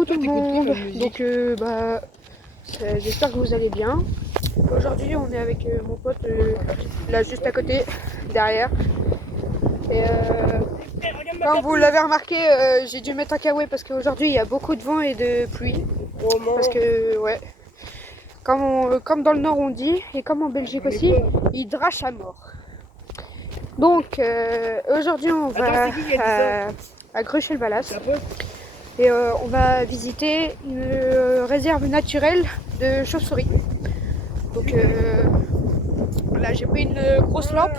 coucou tout le monde. Donc j'espère que vous allez bien. Aujourd'hui on est avec mon pote là juste à côté, derrière. Et comme vous l'avez remarqué, j'ai dû mettre un kawaii parce qu'aujourd'hui il y a beaucoup de vent et de pluie. Parce que ouais, comme dans le nord on dit, et comme en Belgique aussi, il drache à mort. Donc aujourd'hui on va à Gruchet-le-Balas. Et on va visiter une réserve naturelle de chauves-souris. Donc là j'ai pris une grosse lampe.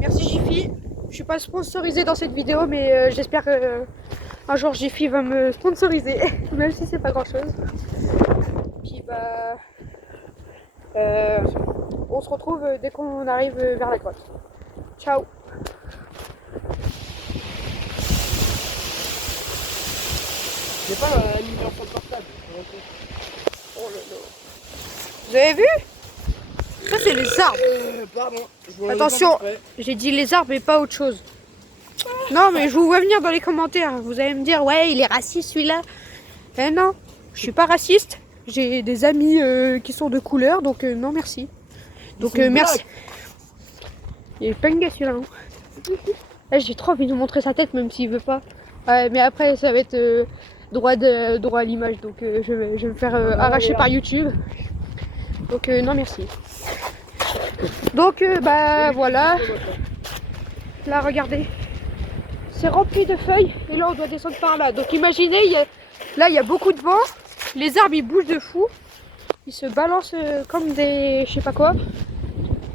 Merci Jiffy. Je suis pas sponsorisée dans cette vidéo, mais j'espère qu'un jour Jiffy va me sponsoriser, même si c'est pas grand chose. Puis bah on se retrouve dès qu'on arrive vers la grotte. Ciao. J'ai pas un numéro portable. Oh là là. Vous avez vu? Ça c'est les arbres. Pardon. Attention, j'ai dit les arbres et pas autre chose. Non mais je vous vois venir dans les commentaires. Vous allez me dire ouais il est raciste celui-là. Eh non, je suis pas raciste. J'ai des amis qui sont de couleur donc non merci. Donc merci. Il est pas une gars celui-là. Hein. Là, j'ai trop envie de vous montrer sa tête même s'il veut pas. Ouais, mais après ça va être droit à l'image donc je vais me faire arracher par YouTube. Donc non merci. Donc bah voilà. Là regardez. C'est rempli de feuilles et là on doit descendre par là. Donc imaginez, là il y a beaucoup de vent. Les arbres ils bougent de fou. Ils se balancent comme des je sais pas quoi.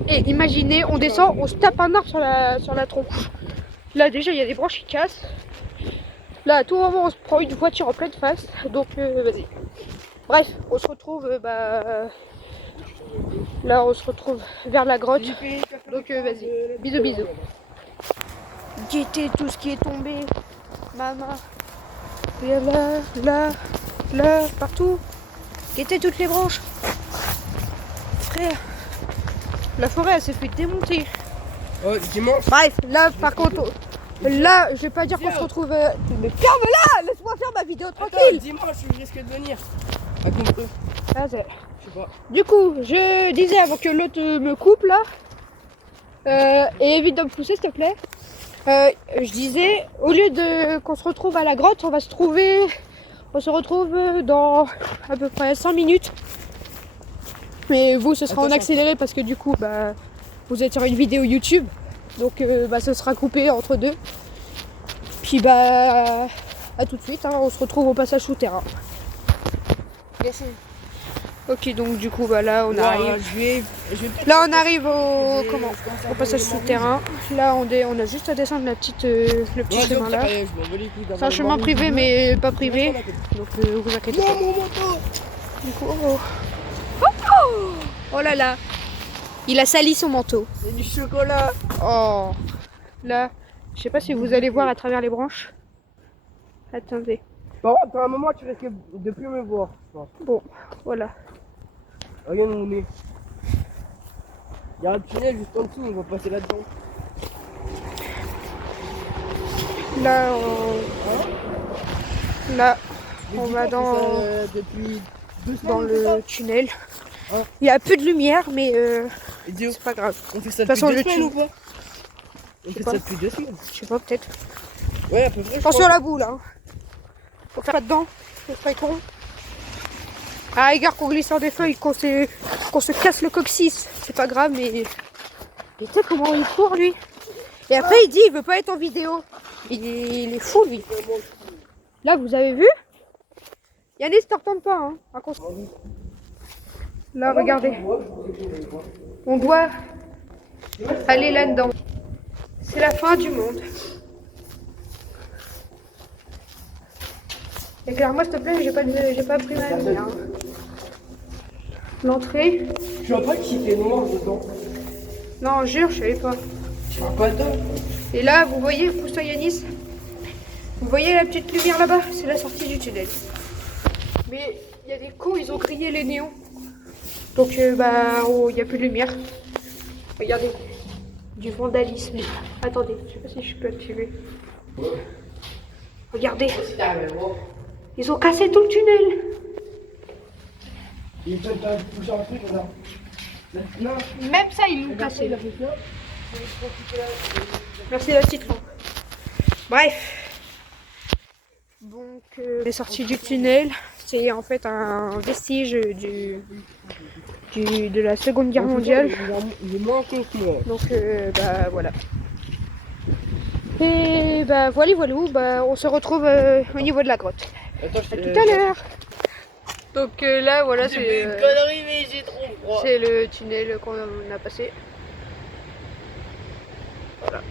Et imaginez, on descend, on se tape un arbre sur la tronche. Là déjà il y a des branches qui cassent. Là à tout moment on se prend une voiture en pleine face. Donc vas-y. Bref, on se retrouve là on se retrouve vers la grotte. Donc vas-y. Bisous bisous. Guettez tout ce qui est tombé. Maman. Il y a là, partout. Guettez toutes les branches. Frère. La forêt elle s'est fait démonter. Oh, dimanche. Bref, là par contre, là je vais pas dire qu'on se retrouve. Mais ferme-la! Laisse-moi faire ma vidéo tranquille! Attends, dimanche, je risque de venir. À contre eux. Ah, c'est... Je sais pas. Du coup, je disais avant que l'autre me coupe là. Et évite de me pousser s'il te plaît. Je disais, au lieu de qu'on se retrouve à la grotte, on se retrouve dans à peu près 100 minutes. Mais vous, ce sera en accéléré parce que du coup, bah, vous êtes sur une vidéo YouTube. Donc, bah, ce sera coupé entre deux. Puis, bah, à tout de suite. Hein, on se retrouve au passage souterrain. Ok, donc du coup, bah, là, on arrive. Là, on arrive au passage souterrain. Là, on a juste à descendre le petit chemin là. C'est un chemin privé, mais pas privé. Donc, vous inquiétez pas. Du coup, oh là là, il a sali son manteau. C'est du chocolat. Oh, là, je sais pas si vous allez voir à travers les branches. Attendez. Par contre, à un moment, tu risques de plus me voir. Bon, voilà. Regarde où on est. Il y a un tunnel juste en dessous, on va passer là-dedans. Là, on va dans le tunnel. Hein? Il y a peu de lumière, mais c'est pas grave. On fait ça depuis 2 semaines ou pas? On fait ça depuis 2 semaines. Je sais pas, peut-être. Ouais, à peu près. Attention à la boue là. Faut faire pas dedans, ce serait con. Ah, regarde qu'on glisse sur des feuilles, qu'on se casse le coccyx. C'est pas grave, mais. Et tu sais comment il court lui. Et après il dit il veut pas être en vidéo. Il est fou lui. Là vous avez vu? Yannis, t'en retournes pas hein. Là regardez. On doit aller là-dedans. C'est la fin du monde. Éclaire-moi s'il te plaît, j'ai pas pris ma vie. Hein. L'entrée. Je vois pas qu'il fait noir dedans. Non, jure, je savais pas. Tu vois pas dedans. Et là, vous voyez, pousse-toi Yanis. Vous voyez la petite lumière là-bas? C'est la sortie du tunnel. Mais il y a des cons, ils ont grillé les néons. Donc, bah, il n'y a plus de lumière. Regardez. Du vandalisme. Attendez, je sais pas si je peux activer. Regardez. Ils ont cassé tout le tunnel. Il peut toucher un truc, là. Non. Même ça, ils l'ont cassé. Il a fait ça. Merci la petite Franck. Bref. Donc, les sorties du tunnel, c'est en fait un vestige de la Seconde Guerre mondiale. Il est moins con que moi. Donc, bah voilà. Et bah voilà, bah, on se retrouve au niveau de la grotte. Attends, À tout à l'heure. Donc là, voilà, c'est une connerie, mais j'ai trop froid. c'est le tunnel qu'on a passé. Voilà.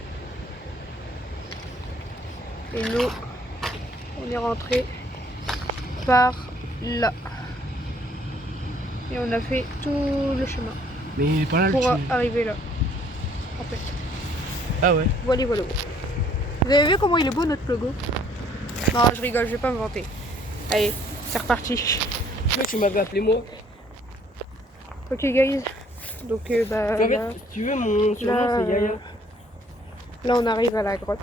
Et nous, on est rentré par là. Et on a fait tout le chemin Mais il est pas là le pour tunnel. arriver là. En fait. Ah ouais. Voilà. Vous avez vu comment il est beau notre logo? Non, je rigole, je vais pas me vanter. Allez, c'est reparti. Tu m'avais appelé moi. Ok, guys. Donc, bah. En fait, Là, si tu veux, mon surnom c'est Yaya. là, on arrive à la grotte.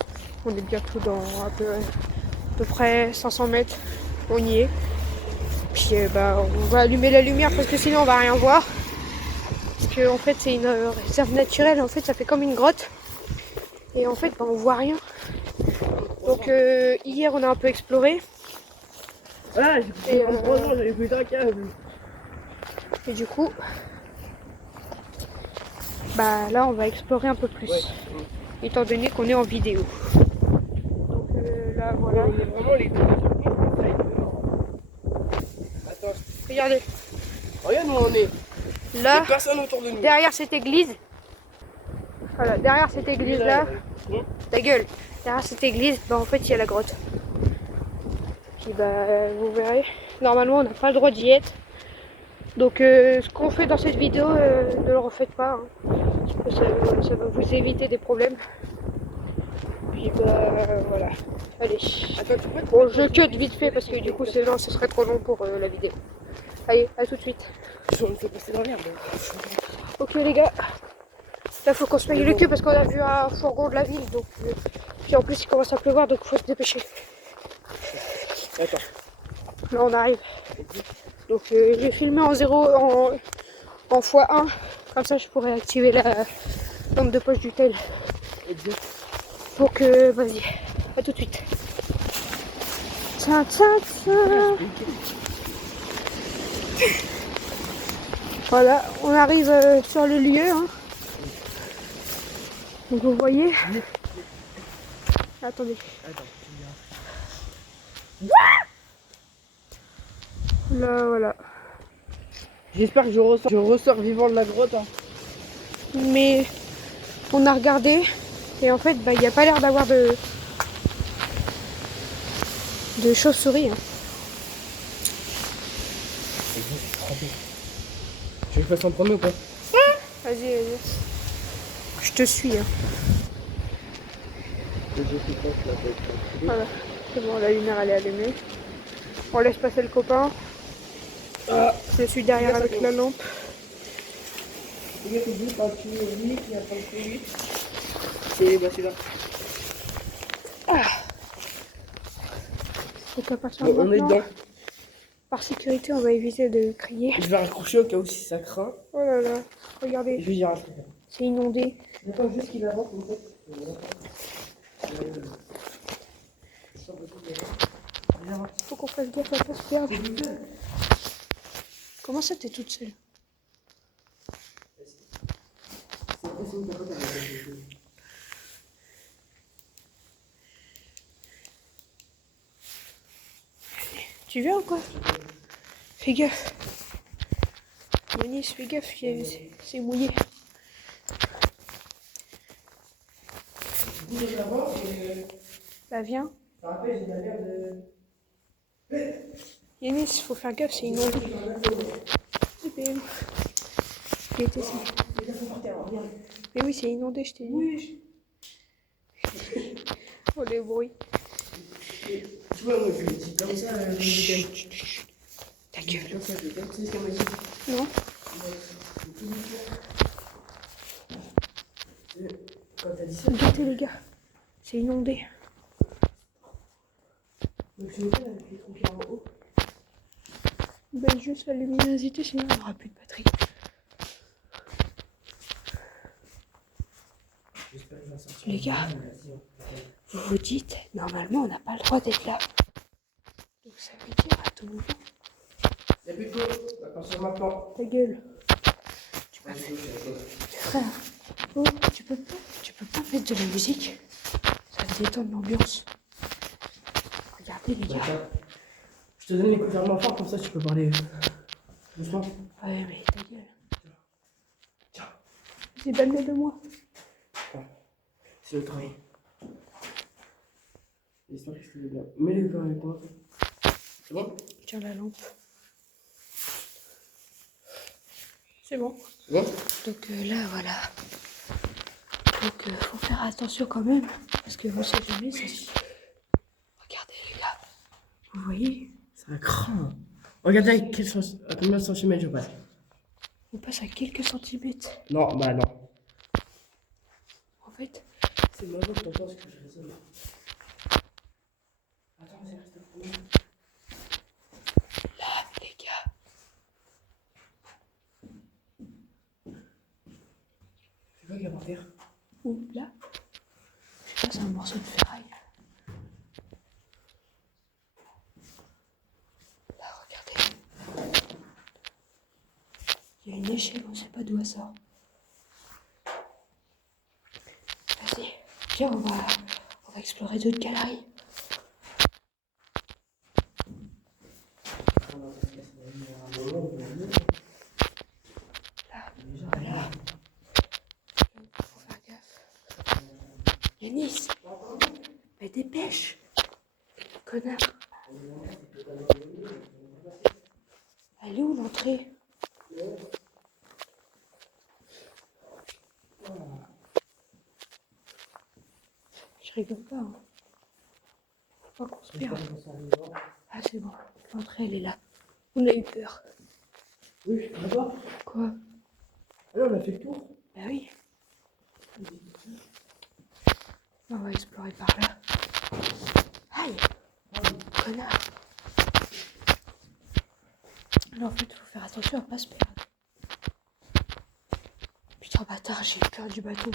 On est bientôt dans à peu près 500 mètres. On y est. Puis, bah, on va allumer la lumière parce que sinon, on va rien voir. Parce que, en fait, c'est une réserve naturelle. En fait, ça fait comme une grotte. Et en fait, bah, on voit rien. Donc, hier, on a un peu exploré. Ah, j'ai pris 3 ans, j'avais plus d'un câble. Et du coup, bah là on va explorer un peu plus, étant donné qu'on est en vidéo. Donc là voilà. On est vraiment les deux. Attends, Regardez, regarde où on est. Il y là, a personne autour de nous. derrière cette église, voilà, derrière cette église là, ta gueule, derrière cette église, bah en fait il y a la grotte. Puis bah vous verrez, normalement on n'a pas le droit d'y être. Donc ce qu'on fait dans cette vidéo, ne le refaites pas, hein. Ça va vous éviter des problèmes. Puis bah voilà. Allez. Attends, tu peux Bon, je cut vite fait parce que du coup sinon ce serait trop long pour la vidéo. Allez, à tout de suite. On me fait passer dans l'herbe. Ok les gars. Là faut qu'on se paye le cul parce qu'on a vu un fourgon de la ville. Donc, puis en plus il commence à pleuvoir donc il faut se dépêcher. Attends. Là on arrive. Donc j'ai filmé en 0 en x1. Comme ça je pourrais activer la lampe de poche du tel. Donc vas-y, à tout de suite. Tiens, tiens, tiens. Voilà, on arrive sur le lieu. Hein. Donc vous voyez. Attendez. Là voilà. J'espère que je ressors vivant de la grotte. Hein. Mais on a regardé et en fait bah il n'y a pas l'air d'avoir de chauves-souris. Hein. Tu veux que je fasse en premier ou pas? Vas-y, vas-y. Je te suis. Hein. Voilà. C'est bon, la lumière elle est allumée. On laisse passer le copain. Je suis derrière avec la lampe. C'est bah, celui-là. Donc à partir Bon, on est maintenant, dedans. par sécurité, on va éviter de crier. Je vais raccrocher au cas où si ça craint. Oh là là, Je regardez, vais dire un truc. c'est inondé. J'attends juste qu'il avance en fait. Faut qu'on fasse gaffe à pas se perdre. Comment ça, t'es toute seule? Tu viens ou quoi? Fais gaffe. Yanis, fais gaffe, c'est mouillé. Bah viens. Yanis, faut faire gaffe, c'est inondé. Il était ici. Mais oui, c'est inondé, je t'ai dit. Oh les bruits. Tu vois, moi je lui dis comme ça, Ta gueule. comme ça, tu sais ce qu'elle m'a dit. Non. Quand t'as dit ça, Regardez les gars, c'est inondé. Je me dis avec les trucs en haut. Ben, juste la luminosité, sinon il n'y aura plus de batterie. J'espère qu'il va sortir. Les gars, vous vous dites, normalement on n'a pas le droit d'être là. Donc ça veut dire à tout moment. Il y a plus de quoi. Attention maintenant. Ta gueule. Ouais, c'est chaud. Frère, oh, tu peux pas mettre de la musique. Ça détend l'ambiance. Regardez les gars. D'accord. Je te donne l'écouteur moins fort, comme ça tu peux parler doucement. Ouais, mais ta gueule. Tiens. C'est pas mieux de moi. C'est le travail. J'espère que je fais bien. Mets-le pas avec moi. C'est bon? Tiens la lampe. C'est bon. C'est bon? Donc là, voilà. Donc faut faire attention quand même. Parce que on sait jamais, ça se... Regardez les gars. Vous voyez? Ça craint. Regardez à combien de centimètres je passe. On passe à quelques centimètres. Non, bah non. En fait, C'est moi que t'entends ce que je raisonne. Attends, c'est resté combien? là, les gars. C'est quoi qu'il y a par terre? Ou là. Je sais pas, c'est un morceau de ferraille. Là, regardez. Il y a une échelle, on sait pas d'où elle sort. Vas-y, viens, on va explorer d'autres galeries. Là, voilà. Faut faire gaffe. Yanis, mais dépêche. Connard. Elle est où l'entrée? Je rigole pas. Hein. Faut pas qu'on se perde. Ah, c'est bon. L'entrée, elle est là. On a eu peur. Oui, je peux voir. Quoi? Ah non, on a fait le tour. Bah oui. On va explorer par là. Aïe! Connard! Alors en fait, il faut faire attention à pas se perdre. Putain, bâtard, j'ai peur du bateau.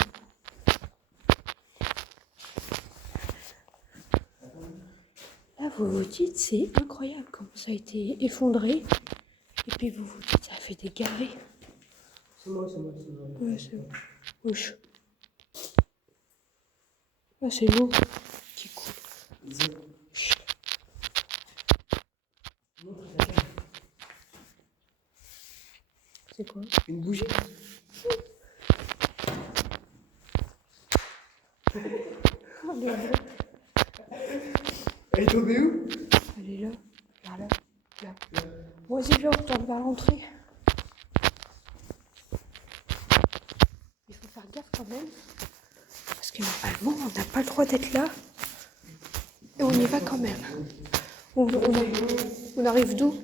Là, vous vous dites, c'est incroyable comment ça a été effondré. Et puis vous vous dites, ça a fait des gavets. C'est moi, c'est moi, c'est moi. Ouais, c'est bon. Wesh. Là, c'est l'eau qui coule. Chut. C'est quoi? Une bougie. Elle est tombée où? Elle est là, vers là, là. Bon, vas-y, viens, on retourne vers l'entrée. Il faut faire gaffe quand même. Parce que normalement, on n'a pas le droit d'être là. Et on y va quand même. On arrive d'où?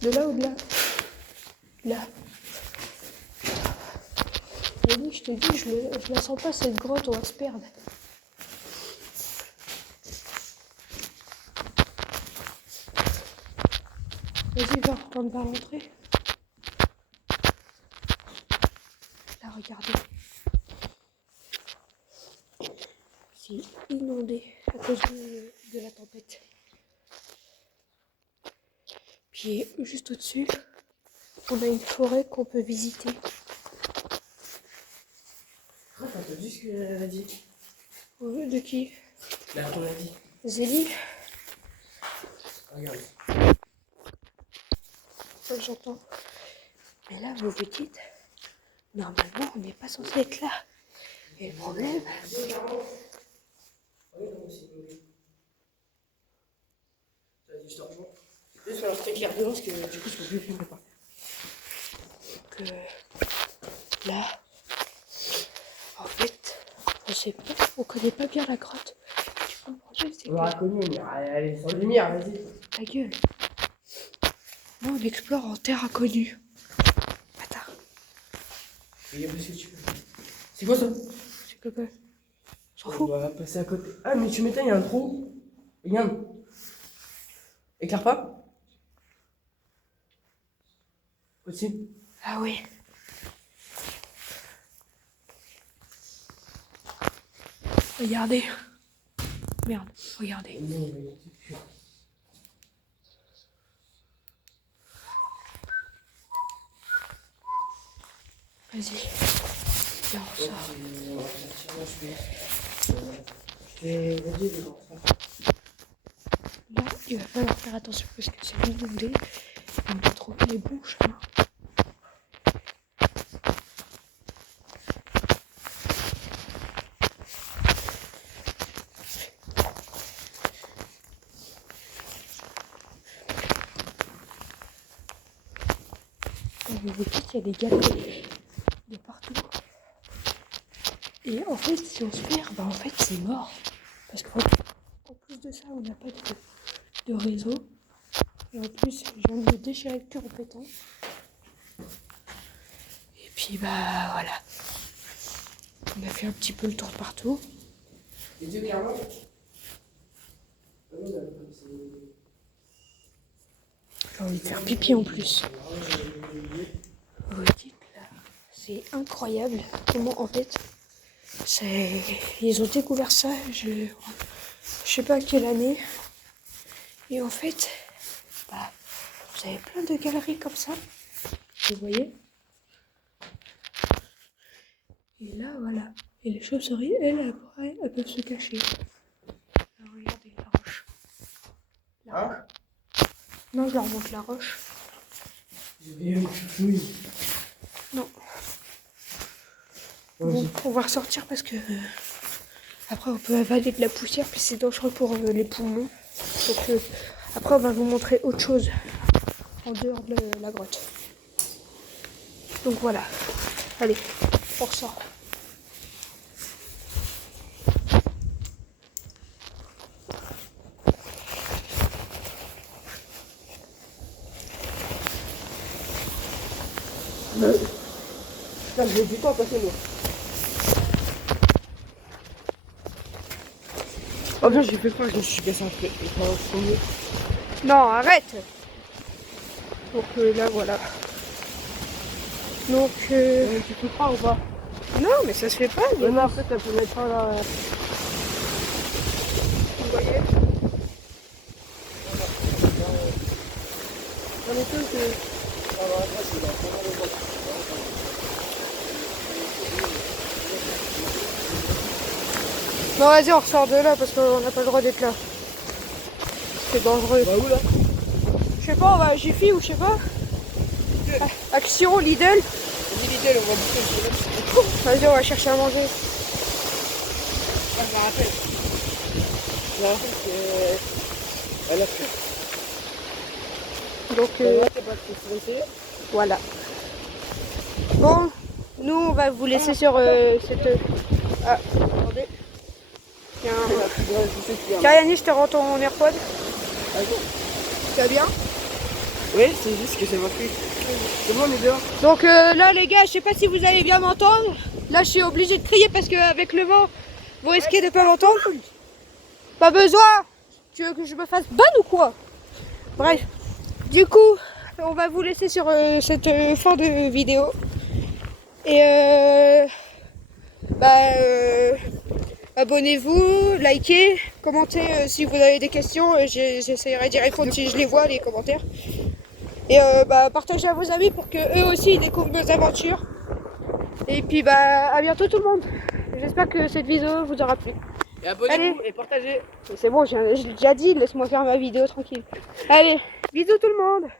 De là ou de là? Là. Yannick, je te dis, je la sens pas cette grotte, on va se perdre. Vas-y, viens, on retourne vers l'entrée. Là, regardez. C'est inondé à cause de la tempête. Puis juste au-dessus, on a une forêt qu'on peut visiter. Ah, t'as entendu ce qu'elle a dit? De qui? Là, qu'on a dit. Zélie? Regarde. Ça, j'entends. Mais là, vous vous dites, normalement, on n'est pas censé être là. Et le problème, Je te rejoins. Juste faire un très clair dehors parce que du coup je peux plus filmer pas. que là, en fait, on sait pas, on connaît pas bien la grotte. Tu comprends bien, c'est On l'aura que connue, mais elle est sans lumière, vas-y. ta gueule. Moi, on explore en terre inconnue. Attends, Il y a plus ce que tu veux. C'est quoi ça? c'est que quoi? On s'en On fout. va passer à côté. Ah, mais tu m'étonnes, il y a un trou. Regarde. Éclaire pas. Aussi. Ah oui. Regardez. Merde, regardez. Vas-y. Viens, on sort. Là, il va falloir faire attention parce que c'est inondé. On doit trouver les bons chemins. Vous voyez qu'il y a des galeries de partout. Et en fait, si on se perd, bah en fait c'est mort. Parce qu'en plus de ça, on n'a pas de réseau. Et en plus, je viens de me déchirer le cœur en pétant. Et puis bah voilà. On a fait un petit peu le tour de partout. Les yeux clairement. J'ai envie de faire pipi en plus. Vous dites là, c'est incroyable comment en fait ils ont découvert ça, je sais pas à quelle année. Et en fait, bah, vous avez plein de galeries comme ça. Vous voyez? Et là, voilà. Et les chauves-souris, elles peuvent se cacher. Alors, regardez la roche. La roche. Non, je leur montre la roche. Non. Bon, on va ressortir parce que après on peut avaler de la poussière puis c'est dangereux pour les poumons. Donc après on va vous montrer autre chose en dehors de la grotte. Donc voilà. Allez, on ressort. Putain, j'ai du temps à passer, moi. Oh bien, j'ai fait peur, je me suis cassé un peu. Non, arrête. Donc là voilà. Donc Tu peux pas ou pas? non mais ça se fait pas. Ouais, mais en fait, elle peut mettre pas là. Vous voyez. J'en ai deux que. Bon vas-y on ressort de là parce qu'on n'a pas le droit d'être là. C'est dangereux. Bah où là? Je sais pas, on va à Jiffy ou je sais pas. Action, Lidl. Vas-y Lidl, on va bouffer. Vas-y, on va chercher à manger. Ah, je me rappelle. Je me rappelle qu'elle a plu. Donc voilà. Bon, nous on va vous laisser sur cette... Ah, attendez. Tiens, Yannis, je te rends ton AirPod. Tu vas bien? Oui, c'est juste que ça m'a plu. C'est bon, on est dehors. Donc là les gars, je sais pas si vous allez bien m'entendre. Là je suis obligée de crier parce qu'avec le vent, vous risquez de pas m'entendre. Pas besoin. Tu veux que je me fasse ban ou quoi? Bref, du coup, on va vous laisser sur cette fin de vidéo. Et abonnez-vous, likez, commentez si vous avez des questions. J'essaierai d'y répondre si je les vois, les commentaires. Et partagez à vos amis pour que eux aussi ils découvrent nos aventures. Et puis à bientôt tout le monde. J'espère que cette vidéo vous aura plu. Et abonnez-vous et partagez. C'est bon, je l'ai déjà dit, laisse-moi faire ma vidéo tranquille. Allez, bisous tout le monde.